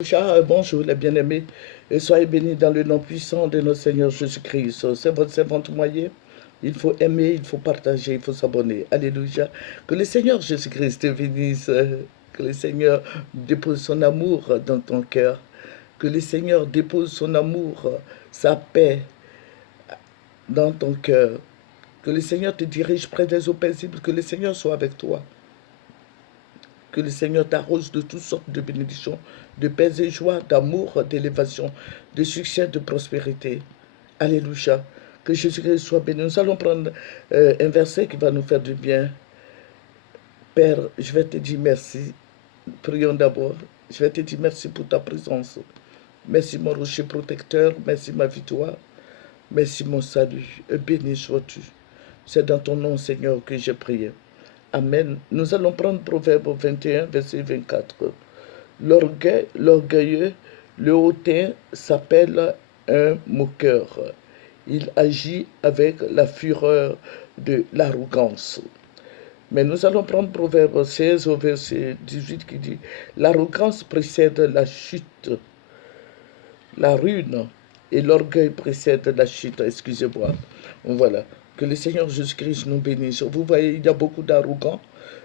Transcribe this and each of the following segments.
Bonjour les bien-aimés, et soyez bénis dans le nom puissant de notre Seigneur Jésus-Christ. C'est votre servante moyen. Il faut aimer, il faut partager, il faut s'abonner. Alléluia. Que le Seigneur Jésus-Christ te bénisse, que le Seigneur dépose son amour dans ton cœur, que le Seigneur dépose son amour, sa paix dans ton cœur, que le Seigneur te dirige près des eaux paisibles, que le Seigneur soit avec toi. Que le Seigneur t'arrose de toutes sortes de bénédictions, de paix et joie, d'amour, d'élévation, de succès, de prospérité. Alléluia. Que Jésus-Christ soit béni. Nous allons prendre un verset qui va nous faire du bien. Père, je vais te dire merci. Prions d'abord. Je vais te dire merci pour ta présence. Merci mon rocher protecteur. Merci ma victoire. Merci mon salut. Béni sois-tu. C'est dans ton nom, Seigneur, que j'ai prié. Amen. Nous allons prendre Proverbe 21, verset 24. L'orgueilleux, le hautain, s'appelle un moqueur. Il agit avec la fureur de l'arrogance. Mais nous allons prendre Proverbe 16 au verset 18 qui dit: l'arrogance précède la chute, la ruine, et l'orgueil précède la chute. Excusez-moi. Voilà. Que le Seigneur Jésus-Christ nous bénisse. Vous voyez, il y a beaucoup d'arrogants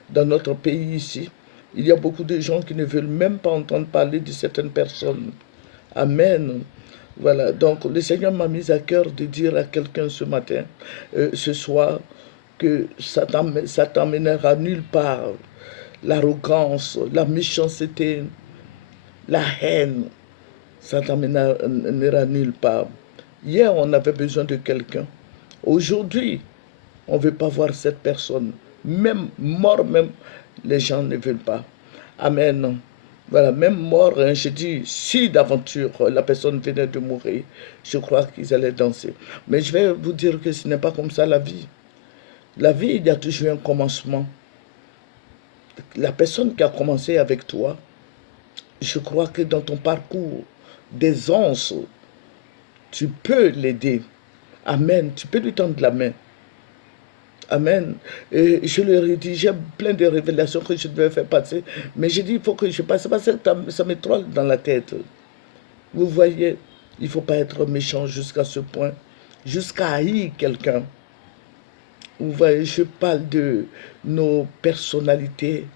dans notre pays ici. Il y a beaucoup de gens qui ne veulent même pas entendre parler de certaines personnes. Amen. Voilà. Donc, le Seigneur m'a mis à cœur de dire à quelqu'un ce matin, ce soir, que ça t'emmènera nulle part. L'arrogance, la méchanceté, la haine, ça t'emmènera nulle part. Hier, on avait besoin de quelqu'un. Aujourd'hui, on ne veut pas voir cette personne. Même mort, même les gens ne veulent pas. Amen. Voilà, même mort, hein, je dis, si d'aventure la personne venait de mourir, je crois qu'ils allaient danser. Mais je vais vous dire que ce n'est pas comme ça la vie. La vie, il y a toujours un commencement. La personne qui a commencé avec toi, je crois que dans ton parcours d'aisance, tu peux l'aider. Amen. Tu peux lui tendre la main. Amen. Et je leur ai dit, j'ai plein de révélations que je devais faire passer. Mais j'ai dit, il faut que je passe. Parce que ça me trolle dans la tête. Vous voyez, il ne faut pas être méchant jusqu'à ce point. Jusqu'à haïr quelqu'un. Vous voyez, je parle de nos personnalités,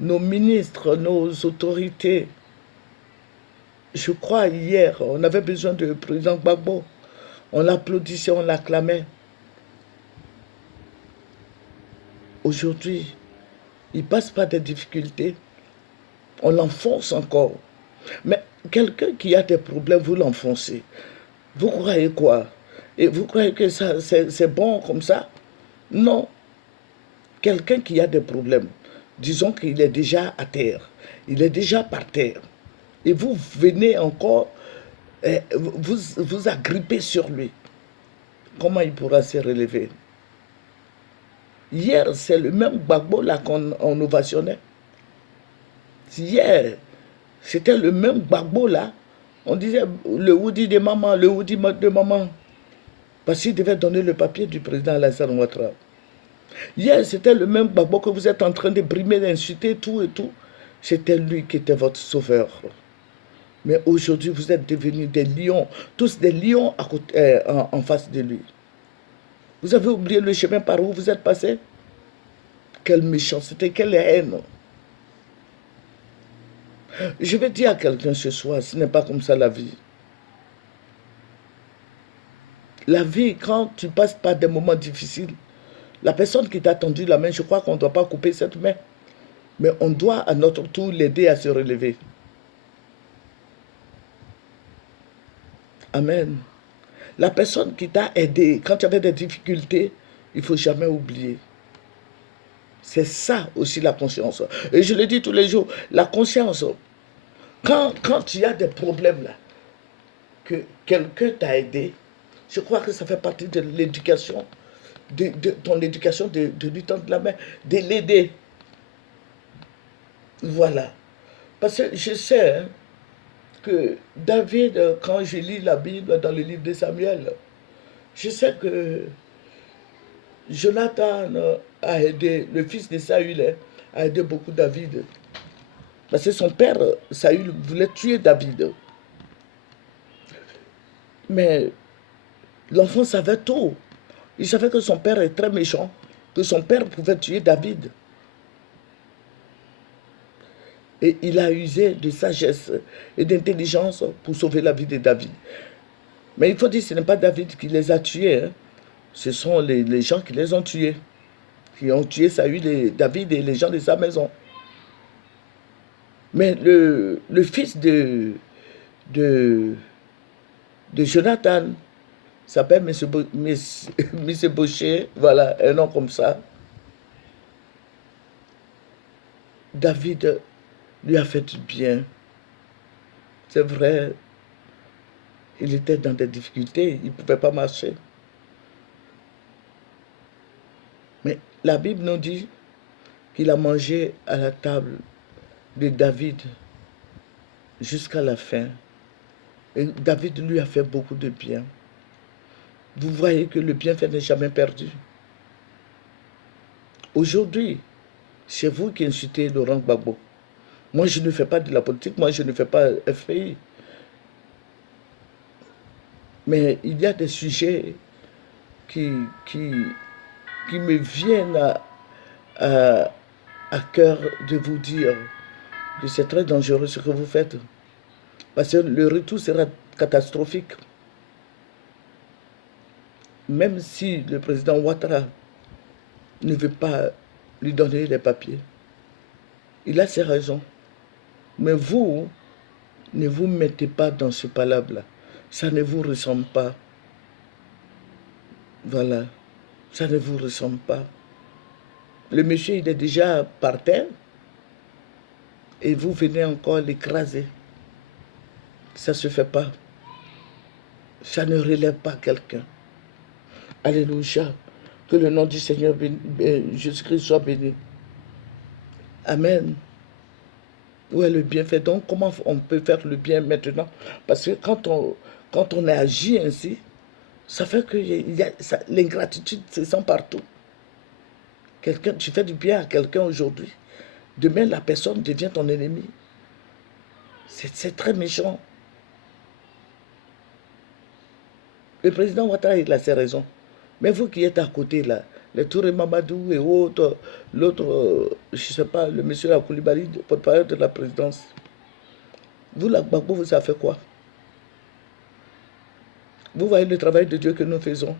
nos ministres, nos autorités. Je crois hier, on avait besoin de président Gbagbo. On l'applaudissait, on l'acclamait. Aujourd'hui, il passe par des difficultés. On l'enfonce encore. Mais quelqu'un qui a des problèmes, vous l'enfoncez. Vous croyez quoi? Et vous croyez que ça, c'est bon comme ça? Non. Quelqu'un qui a des problèmes, disons qu'il est déjà à terre. Il est déjà par terre. Et vous venez encore, vous agrippez sur lui. Comment il pourra se relever? Hier, c'est le même Gbagbo là qu'on ovationnait. Hier, c'était le même Gbagbo là. On disait le Woody de maman, le Woody de maman. Parce qu'il devait donner le papier du président Alassane Ouattara. Hier, c'était le même Gbagbo que vous êtes en train de brimer, d'insulter, tout et tout. C'était lui qui était votre sauveur. Mais aujourd'hui, vous êtes devenus des lions, tous des lions à côté, en face de lui. Vous avez oublié le chemin par où vous êtes passé? Quelle méchanceté, quelle haine. Je vais dire à quelqu'un ce soir, ce n'est pas comme ça la vie. La vie, quand tu passes par des moments difficiles, la personne qui t'a tendu la main, je crois qu'on ne doit pas couper cette main. Mais on doit à notre tour l'aider à se relever. Amen. La personne qui t'a aidé, quand tu avais des difficultés, il ne faut jamais oublier. C'est ça aussi la conscience. Et je le dis tous les jours, la conscience, quand tu as des problèmes là, que quelqu'un t'a aidé, je crois que ça fait partie de l'éducation, de ton éducation, de lui tendre la main, de l'aider. Voilà. Parce que je sais hein, que David, quand je lis la Bible dans le livre de Samuel, je sais que Jonathan a aidé, le fils de Saül, a aidé beaucoup David. Parce que son père, Saül, voulait tuer David. Mais l'enfant savait tout. Il savait que son père est très méchant, que son père pouvait tuer David. Et il a usé de sagesse et d'intelligence pour sauver la vie de David. Mais il faut dire que ce n'est pas David qui les a tués. Hein. Ce sont les gens qui les ont tués. Qui ont tué Saül et David et les gens de sa maison. Mais le fils de Jonathan s'appelle Monsieur Boucher, voilà, un nom comme ça. David lui a fait du bien. C'est vrai, il était dans des difficultés, il ne pouvait pas marcher. Mais la Bible nous dit qu'il a mangé à la table de David jusqu'à la fin. Et David lui a fait beaucoup de bien. Vous voyez que le bienfait n'est jamais perdu. Aujourd'hui, c'est vous qui insultez Laurent Gbagbo. Moi, je ne fais pas de la politique, moi, je ne fais pas FPI. Mais il y a des sujets qui me viennent à cœur de vous dire que c'est très dangereux ce que vous faites. Parce que le retour sera catastrophique. Même si le président Ouattara ne veut pas lui donner les papiers, il a ses raisons. Mais vous, ne vous mettez pas dans ce palabre-là. Ça ne vous ressemble pas. Voilà. Ça ne vous ressemble pas. Le monsieur, il est déjà par terre. Et vous venez encore l'écraser. Ça ne se fait pas. Ça ne relève pas quelqu'un. Alléluia. Que le nom du Seigneur Jésus-Christ soit béni. Amen. Où est le bienfait? Donc, comment on peut faire le bien maintenant? Parce que quand on agit ainsi, ça fait que l'ingratitude se sent partout. Tu fais du bien à quelqu'un aujourd'hui. Demain, la personne devient ton ennemi. C'est très méchant. Le président Ouattara, il a ses raisons. Mais vous qui êtes à côté là, les Touré Mamadou et autres, l'autre, je ne sais pas, le monsieur Koulibaly, porte-parole de la présidence, vous, la Gbagbo, vous avez fait quoi? Vous voyez le travail de Dieu que nous faisons.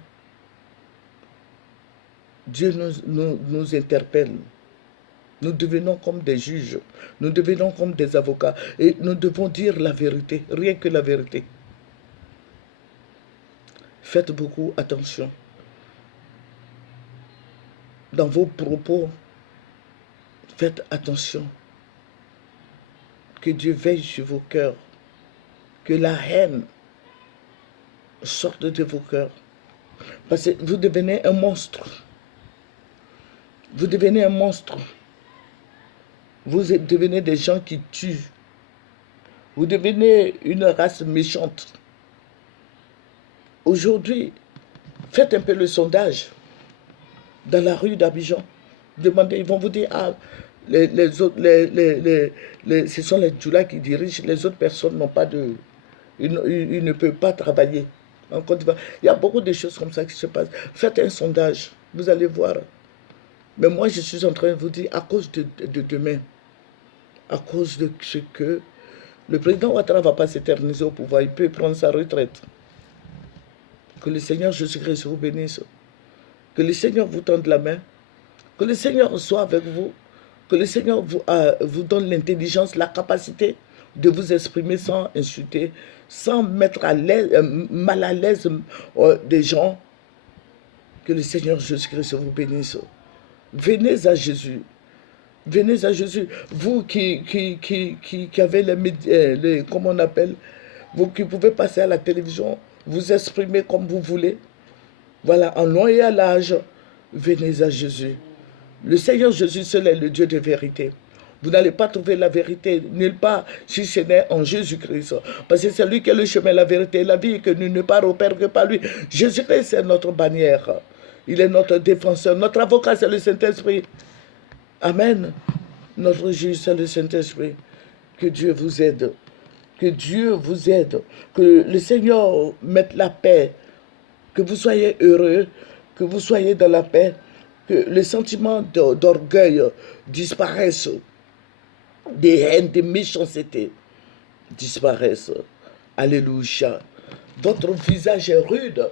Dieu nous interpelle. Nous devenons comme des juges. Nous devenons comme des avocats. Et nous devons dire la vérité, rien que la vérité. Faites beaucoup attention. Dans vos propos, faites attention. Que Dieu veille sur vos cœurs. Que la haine sorte de vos cœurs. Parce que vous devenez un monstre. Vous devenez un monstre. Vous devenez des gens qui tuent. Vous devenez une race méchante. Aujourd'hui, faites un peu le sondage dans la rue d'Abidjan. Demandez, ils vont vous dire, ah, les autres, ce sont les Djoula qui dirigent, les autres personnes n'ont pas de... Ils ne peuvent pas travailler en Côte d'Ivoire. Il y a beaucoup de choses comme ça qui se passent. Faites un sondage, vous allez voir. Mais moi, je suis en train de vous dire, à cause de demain, à cause de ce que le président Ouattara ne va pas s'éterniser au pouvoir, il peut prendre sa retraite. Que le Seigneur Jésus-Christ vous bénisse. Que le Seigneur vous tende la main. Que le Seigneur soit avec vous. Que le Seigneur vous donne l'intelligence, la capacité de vous exprimer sans insulter, sans mettre mal à l'aise des gens. Que le Seigneur Jésus-Christ vous bénisse. Venez à Jésus. Venez à Jésus. Vous qui avez comment on appelle, vous qui pouvez passer à la télévision, vous exprimer comme vous voulez. Voilà, en nom et à l'âge, venez à Jésus. Le Seigneur Jésus seul est le Dieu de vérité. Vous n'allez pas trouver la vérité nulle part si ce n'est en Jésus-Christ. Parce que c'est lui qui est le chemin, la vérité et la vie, et que nous ne pas au Père que par lui. Jésus-Christ, c'est notre bannière. Il est notre défenseur. Notre avocat, c'est le Saint-Esprit. Amen. Notre juge, c'est le Saint-Esprit. Que Dieu vous aide. Que Dieu vous aide. Que le Seigneur mette la paix. Que vous soyez heureux. Que vous soyez dans la paix. Que les sentiments d'orgueil disparaissent. Des haines, des méchancetés disparaissent. Alléluia. Votre visage est rude.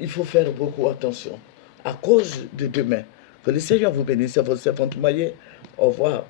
Il faut faire beaucoup attention à cause de demain. Que le Seigneur vous bénisse. Votre servante Maillé. Au revoir.